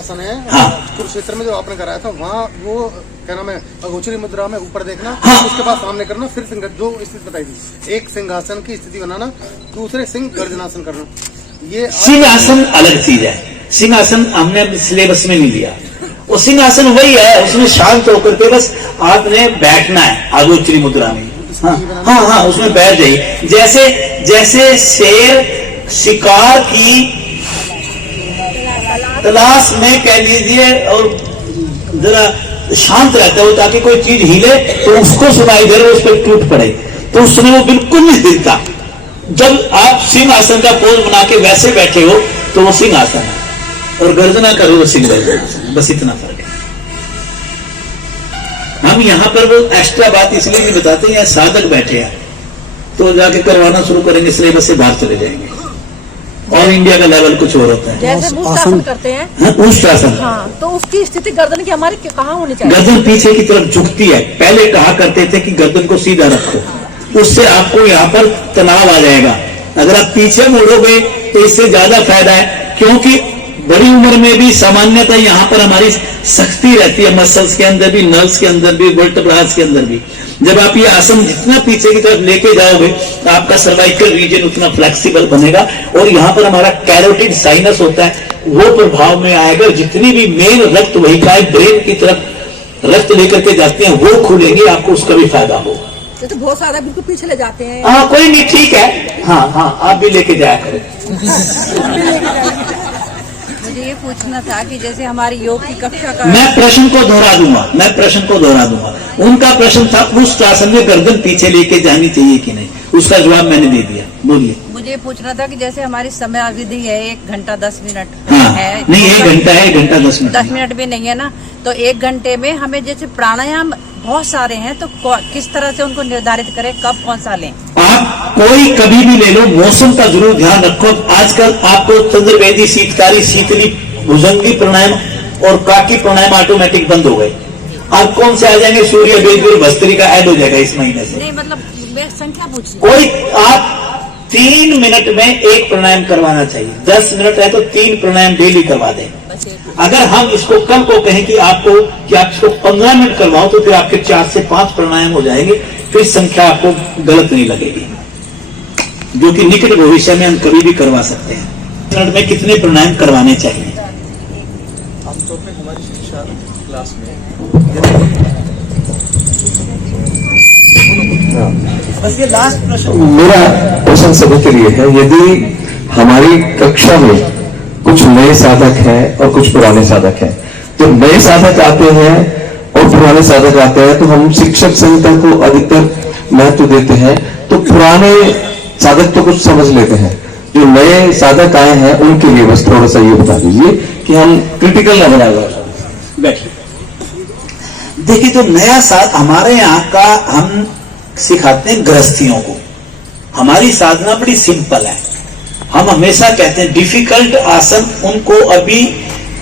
आसन है। हाँ, कुरुक्षेत्र में जो आपने कराया था वहाँ वो क्या नाम है, अगोचरी मुद्रा में ऊपर देखना। हाँ। उसके बाद सामने करना, फिर जो स्थिति बताई थी, एक सिंहासन की स्थिति बनाना, दूसरे सिंह गर्जनासन करना। ये सिंहासन अलग चीज है। सिंहासन हमने अपने सिलेबस में नहीं लिया। वो सिंहासन वही है, उसमें शांत होकर के बस आपने बैठना है आगोचरी मुद्रा में। हाँ हाँ हाँ, उसमें बैठ जाइए। जैसे जैसे शेर शिकार की तलाश में कह लीजिए और जरा शांत रहता है ताकि कोई चीज हिले तो उसको सुनाई दे, उस पर टूट पड़े, तो उस समय वो बिल्कुल नहीं हिलता। जब आप सिंह आसन का पोज बना के वैसे बैठे हो तो वो सिंह आसन है, और गर्जना करो तो सिंह गर्जना, बस इतना फर्क है। हम यहाँ पर वो एक्स्ट्रा बात इसलिए नहीं बताते, यहाँ साधक बैठे हैं तो जाके करवाना शुरू करेंगे, सिलेबस से बाहर चले जाएंगे। और इंडिया का लेवल कुछ और होता है। जैसे उष्ट्रासन करते हैं, उष्ट्रासन, हाँ, तो उसकी स्थिति गर्दन की हमारी कहाँ होनी चाहिए? गर्दन पीछे की तरफ झुकती है। पहले कहा करते थे कि गर्दन को सीधा रखो, उससे आपको यहाँ पर तनाव आ जाएगा। अगर आप पीछे मुड़ोगे तो इससे ज्यादा फायदा है, क्योंकि बड़ी उम्र में भी सामान्यतः यहाँ पर हमारी सख्ती रहती है, मसल्स के अंदर भी, नर्व्स के अंदर भी, वर्टेब्रास के अंदर भी। जब आप ये आसन जितना पीछे की तरफ लेके जाओगे तो आपका सर्वाइकल रीजन उतना फ्लेक्सिबल बनेगा, और यहाँ पर हमारा कैरोटिड साइनस होता है, वो प्रभाव में आएगा। जितनी भी मेन रक्त वाहिकाएं ब्रेन की तरफ रक्त लेकर के जाती हैं वो खुलेंगी, आपको उसका भी फायदा होगा। तो बहुत सारा बिल्कुल पीछे ले जाते हैं। हाँ, कोई नहीं, ठीक है। हाँ हाँ, आप भी लेके जाया करें। मुझे ये पूछना था कि जैसे हमारी योग की कक्षा का, मैं प्रश्न को दोहरा दूंगा। उनका प्रश्न था उस आसन में गर्दन पीछे लेके जानी चाहिए कि नहीं, उसका जवाब मैंने दे दिया। बोलिए। मुझे पूछना था कि जैसे हमारी समय अवधि है 1 घंटा 10 मिनट हाँ, है, नहीं 1 घंटा है, 1 घंटा 10 मिनट, 10 मिनट भी नहीं है ना, तो 1 घंटे में हमें जैसे प्राणायाम बहुत सारे हैं, तो किस तरह से उनको निर्धारित करें, कब कौन सा लें? आप कोई कभी भी ले लो, मौसम का जरूर ध्यान रखो। आजकल आपको चंद्रवेदी, शीतकारी, शीतली, भुजंगी प्राणायाम और काकी प्राणायाम ऑटोमेटिक बंद हो गए। आप कौन से आ जाएंगे, सूर्य बेजगुरु भस्त्री का ऐड हो जाएगा इस महीने से। नहीं, मतलब मैं संख्या पूछ रही। कोई आप 3 मिनट में 1 प्राणायाम करवाना चाहिए। 10 मिनट है तो 3 प्राणायाम डेली करवा दें। अगर हम इसको कल को कहें कि आप इसको 15 मिनट करवाओ तो फिर आपके 4 से 5 प्राणायाम हो जाएंगे, फिर संख्या आपको गलत नहीं लगेगी, जो कि निकट भविष्य में हम कभी भी करवा सकते हैं। मिनट में कितने प्राणायाम करवाने चाहिए? आमतौर पर हमारी शिक्षा क्लास में बस ये लास्ट प्रश्न। मेरा प्रश्न सभी के लिए है, यदि हमारी कक्षा में कुछ नए साधक हैं और कुछ पुराने साधक हैं, तो नए साधक आते हैं और पुराने साधक आते हैं, तो हम शिक्षक संहिता को अधिकतर महत्व देते हैं, तो पुराने साधक तो कुछ समझ लेते हैं, जो नए साधक आए हैं उनके लिए बस थोड़ा सा ये बता दीजिए कि हम क्रिटिकल न बना। बैठिए। देखिए, जो नया साथ हमारे यहाँ का हम सिखाते हैं गृहस्थियों को। हमारी साधना बड़ी सिंपल है। हम हमेशा कहते हैं डिफिकल्ट आसन उनको, अभी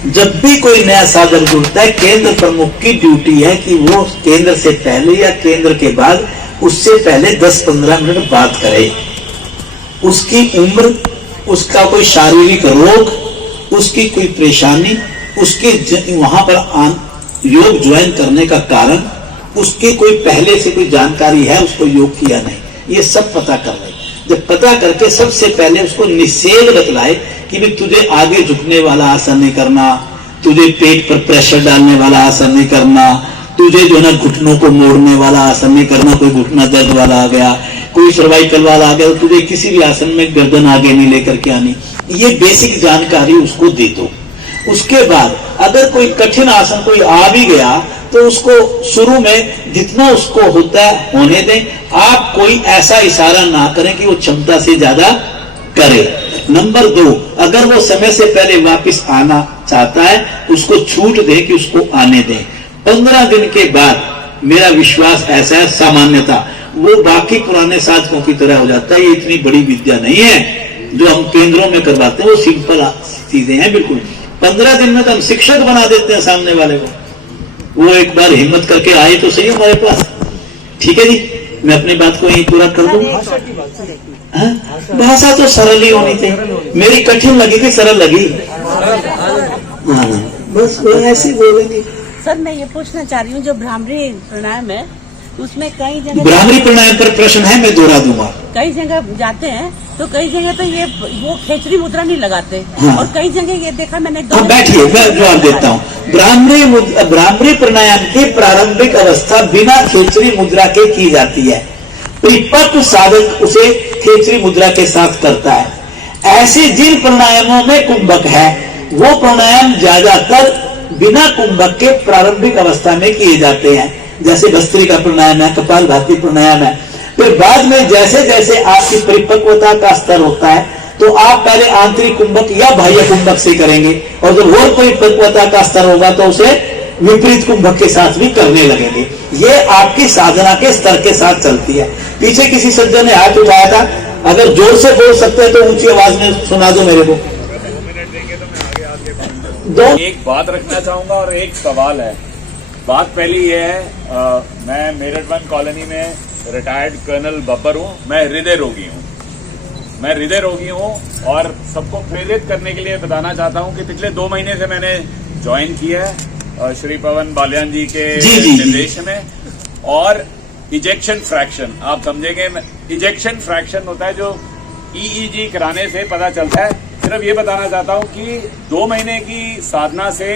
जब भी कोई नया साधक जुड़ता है, केंद्र प्रमुख की ड्यूटी है कि वो केंद्र से पहले या केंद्र के बाद, उससे पहले 10-15 मिनट बात करे। उसकी उम्र, उसका कोई शारीरिक रोग, उसकी कोई परेशानी, उसके वहां पर योग ज्वाइन करने का कारण, उसके कोई पहले से कोई जानकारी है, उसको योग किया नहीं, ये सब पता कर ले। जब पता करके सबसे पहले उसको निषेध बतलाए कि भी तुझे आगे झुकने वाला आसन नहीं करना, तुझे पेट पर प्रेशर डालने वाला आसन नहीं करना, तुझे जो ना घुटनों को मोड़ने वाला आसन नहीं करना, कोई घुटना दर्द वाला आ गया, कोई सर्वाइकल वाला आ गया, तो तुझे किसी भी आसन में गर्दन आगे नहीं लेकर के आनी। ये बेसिक जानकारी उसको दे दो। उसके बाद अगर कोई कठिन आसन कोई आ भी गया तो उसको शुरू में जितना उसको होता है होने दें। आप कोई ऐसा इशारा ना करें कि वो क्षमता से ज्यादा करे। नंबर 2, अगर वो समय से पहले वापस आना चाहता है उसको छूट दे कि उसको आने दें। 15 दिन के बाद मेरा विश्वास ऐसा है, सामान्यता वो बाकी पुराने साधकों की तरह हो जाता है। ये इतनी बड़ी विद्या नहीं है जो हम केंद्रों में करवाते हैं, वो सिंपल चीजें हैं बिल्कुल। 15 दिन में तो हम शिक्षक बना देते हैं सामने वाले को। वो एक बार हिम्मत करके आए तो सही हमारे पास। ठीक है जी, मैं अपनी बात को यही पूरा कर दूं। भाषा तो सरल ही होनी चाहिए। मेरी कठिन लगी कि सरल लगी? हाँ, बस वो ऐसे बोलेंगे। सर मैं ये पूछना चाह रही हूँ, जो भ्रामरी प्राणायाम है उसमें कई जगह ब्राह्मणी प्राणायाम पर प्रश्न है, मैं दोहरा दूंगा। कई जगह जाते हैं तो कई जगह तो ये वो खेचरी मुद्रा नहीं लगाते। हाँ। और कई जगह ये देखा मैंने हाँ बैठिए, मैं जवाब देता हूँ। ब्राह्मणी प्राणायाम की प्रारंभिक अवस्था बिना खेचरी मुद्रा के की जाती है। परिपक्व साधक उसे खेचरी मुद्रा के साथ करता है। ऐसे जिन प्राणायामों में कुंभक है वो प्राणायाम ज्यादातर बिना कुंभक के प्रारंभिक अवस्था में किए जाते हैं, जैसे भस्त्रिका प्राणायाम है, कपालभाति प्राणायाम है। फिर बाद में जैसे जैसे आपकी परिपक्वता का स्तर होता है तो आप पहले आंतरिक कुंभक या बाह्य कुंभक से करेंगे, और जब और परिपक्वता का स्तर होगा तो उसे विपरीत कुंभक के साथ भी करने लगेंगे। ये आपकी साधना के स्तर के साथ चलती है। पीछे किसी सज्जन ने हाथ उठाया था, अगर जोर से बोल सकते हैं तो ऊंची आवाज में सुना दो मेरे को। एक बात रखना चाहूंगा और एक सवाल है। बात पहली ये है, मैं मेरठ वन कॉलोनी में रिटायर्ड कर्नल बब्बर हूँ। मैं हृदय रोगी हूँ और सबको प्रेरित करने के लिए बताना चाहता हूँ कि पिछले 2 महीने से मैंने ज्वाइन किया है श्री पवन बालियान जी के निर्देश में। और इजेक्शन फ्रैक्शन आप समझेंगे, इजेक्शन फ्रैक्शन होता है जो EEG कराने से पता चलता है। सिर्फ ये बताना चाहता हूँ कि 2 महीने की साधना से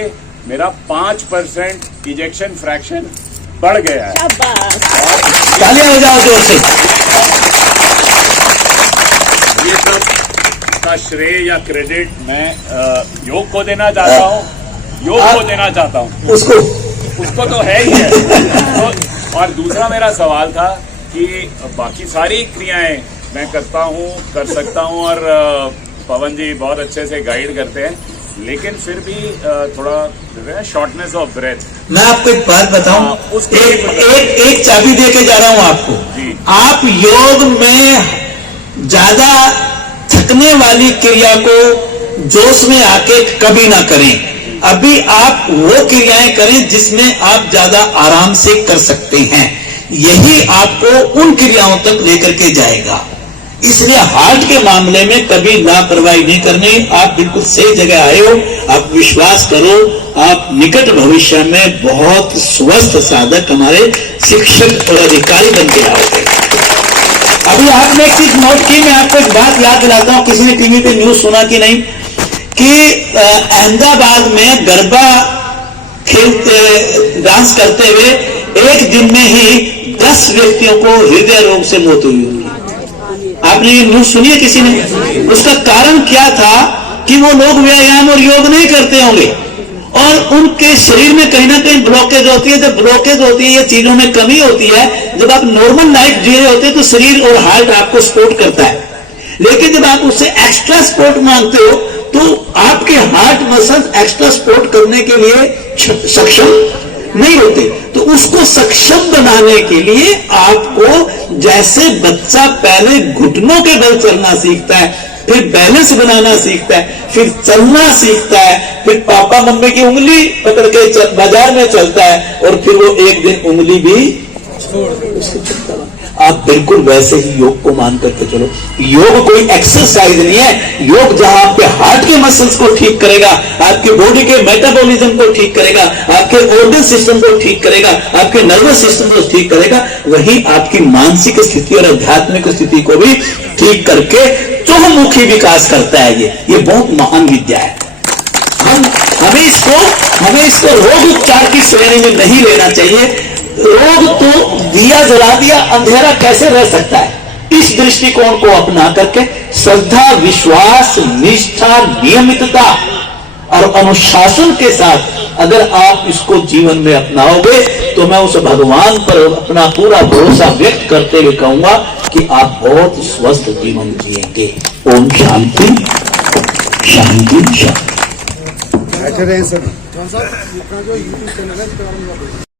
मेरा 5% इजेक्शन फ्रैक्शन बढ़ गया है। तालियां हो जाओ जोर से। ये सब का श्रेय या क्रेडिट मैं योग को देना चाहता हूँ। उसको तो है ही है। तो और दूसरा मेरा सवाल था कि बाकी सारी क्रियाएं मैं करता हूँ, कर सकता हूँ, और पवन जी बहुत अच्छे से गाइड करते हैं, लेकिन फिर भी थोड़ा शॉर्टनेस ऑफ ब्रेथ। मैं आपको एक बात बताऊं, एक चाबी दे के जा रहा हूं आपको। आप योग में ज्यादा थकने वाली क्रिया को जोश में आके कभी ना करें। अभी आप वो क्रियाएं करें जिसमें आप ज्यादा आराम से कर सकते हैं। यही आपको उन क्रियाओं तक लेकर के जाएगा। इसलिए हार्ट के मामले में कभी लापरवाही नहीं करनी। आप बिल्कुल सही जगह आए हो। आप विश्वास करो, आप निकट भविष्य में बहुत स्वस्थ साधक, हमारे शिक्षक और अधिकारी बन के आओगे। अभी आपने एक चीज नोट की, मैं आपको एक बात याद दिलाता हूं, किसी ने टीवी पे न्यूज सुना कि नहीं, कि अहमदाबाद में गरबा खेलते डांस करते हुए एक दिन में ही 10 व्यक्तियों को हृदय रोग से मौत हुई। आपने ये न्यूज सुनी है किसी ने? उसका कारण क्या था कि वो लोग व्यायाम और योग नहीं करते होंगे और उनके शरीर में कहीं ना कहीं ब्लॉकेज होती है। जब ब्लॉकेज होती है, ये चीजों में कमी होती है। जब आप नॉर्मल लाइफ जी रहे होते हैं तो शरीर और हार्ट आपको सपोर्ट करता है, लेकिन जब आप उससे एक्स्ट्रा सपोर्ट मांगते हो तो आपके हार्ट मसल्स एक्स्ट्रा सपोर्ट करने के लिए सक्षम नहीं होते। तो उसको सक्षम बनाने के लिए आपको, जैसे बच्चा पहले घुटनों के बल चलना सीखता है, फिर बैलेंस बनाना सीखता है, फिर चलना सीखता है, फिर पापा मम्मी की उंगली पकड़ के बाजार में चलता है, और फिर वो एक दिन उंगली भी आप बिल्कुल वैसे ही योग को मान करके चलो। योग कोई एक्सरसाइज नहीं है। योग जहां आपके हार्ट के मसल्स को ठीक करेगा, आपके बॉडी के मेटाबॉलिज्म को ठीक करेगा, आपके ऑर्गन सिस्टम को ठीक करेगा, आपके नर्वस सिस्टम को ठीक करेगा, वही आपकी मानसिक स्थिति और आध्यात्मिक स्थिति को भी ठीक करके चहुमुखी विकास करता है। ये बहुत महान विद्या है। हमें इसको रोग उपचार की श्रेणी में नहीं लेना चाहिए। रोग तो दिया जला दिया, अंधेरा कैसे रह सकता है? इस दृष्टिकोण को अपना करके श्रद्धा, विश्वास, निष्ठा, नियमितता और अनुशासन के साथ अगर आप इसको जीवन में अपनाओगे तो मैं उस भगवान पर अपना पूरा भरोसा व्यक्त करते हुए कहूंगा कि आप बहुत स्वस्थ जीवन जिएंगे। ओम शांति शांति शांति। बैठे रहे सर। जो यूट्यूब चैनल है